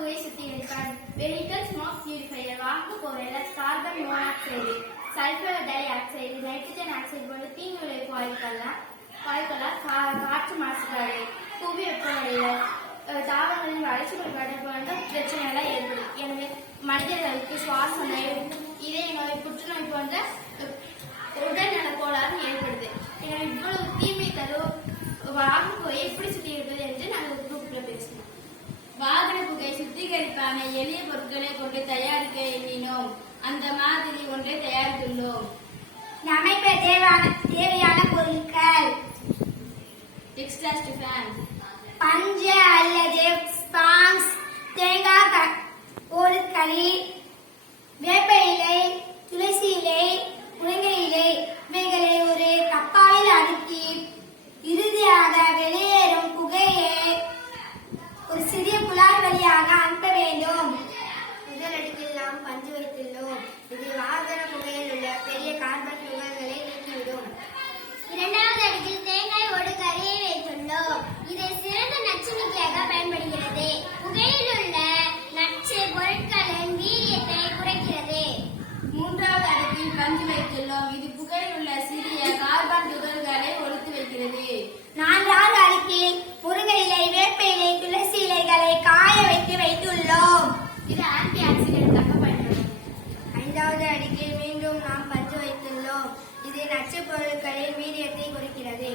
புகை சுத்திகரிப்பான். Vehicle smoke purifier வாக்கு புகையில carbon monoxide, sulphur dioxide, nitrogen oxide போன்ற தீங்கு விளைவிக்கும் வாயுக்களால் காற்று மாசுபாடு, புவி வெப்பநிலையில் தாவரங்களின் வளர்ச்சி குறைபாடு போன்ற பிரச்சனைகள் ஏற்படும். எனவே மனிதர்களுக்கு சுவாச நோய், இதய நோய், புற்றுநோய் போன்ற உடல்நல கோளாறு ஏற்படுது. எனவே இவ்வளவு தீமை தரும் வாகன புகையை எப்படி சுத்திகரிப்பது என்று நாங்கள் குரூப்ல பேசணும். வாகன புகை சுத்திகரிப்பான எளிய பொருட்களை கொண்டு தயாரிக்க எண்ணினோம். அந்த மாதிரி ஒன்றை தயாரித்துள்ளோம். அமைக்க தேவையான பொருட்கள்: எக்ஸாஸ்ட் ஃபேன், பஞ்சு அல்லது ஸ்பான்ஸ், தேங்காய் ஒரு களி, வேப்ப இலை, துளசி இலை, முருங்கை இலை இவைகளை ஒரு டப்பாவில் அடுக்கி இறுதியாக வெளியேறும் புகையை ஒரு சிறிய குழாய் வழியாக அனுப்ப வேண்டும். முதல் அடுக்கில் நாம் பஞ்சு வைத்துள்ளோம். இது வாகன புகையில் உள்ள பெரிய கார்பன் துகள்களை நீக்கிவிடும். இரண்டாவது அடுக்கில் தேங்காய் ஓடு கறியை வைத்துள்ளோம். இது சிறந்த நச்சு நீக்கியாக பயன்படுகிறது. புகையில் உள்ள நச்சு பொருட்களின் வீரியத்தை குறைக்கிறது. மூன்றாவது அடுக்கில் பஞ்சு வைத்துள்ளோம். இது புகையில் உள்ள சிறிய கார்பன் துகள்களை ஒழித்து வைக்கிறது. நான்காவது அடுக்கில் முருங்கை இலை, வேப்ப இலை, துளசி இலைகளை காய வைத்துள்ளோம். இது ஆன்டி ஆக்சிடென்டாக பயன்படும். ஐந்தாவது அடுக்கில் மீண்டும் நாம் பஞ்சு வைத்துள்ளோம். இது நச்சு பொருட்களின் வீரியத்தை குறைக்கிறது.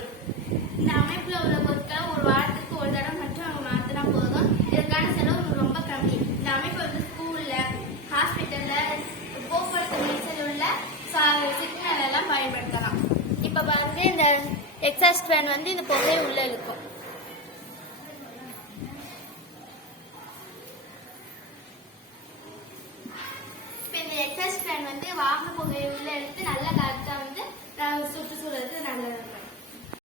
இந்த அமைப்புல உள்ள பொருட்களை ஒரு வாரத்துக்கு ஒரு தடவை மட்டும் அவங்க மாத்தினா போதும். இதற்கான செலவு ரொம்ப கம்மி. இந்த அமைப்பு வந்து ஸ்கூல்ல, ஹாஸ்பிட்டல்ல, போக்குவரத்து நெரிசல் உள்ள சிக்னல் எல்லாம் பயன்படுத்தலாம். இப்ப பாருங்க, இந்த எக்ஸாஸ்ட் ஃபேன் வந்து இந்த புகையை உள்ள இழுக்கும். இப்ப இந்த எக்ஸாஸ்ட் ஃபேன் வந்து வாகன புகையை உள்ள எடுத்து நல்ல காற்றை வந்து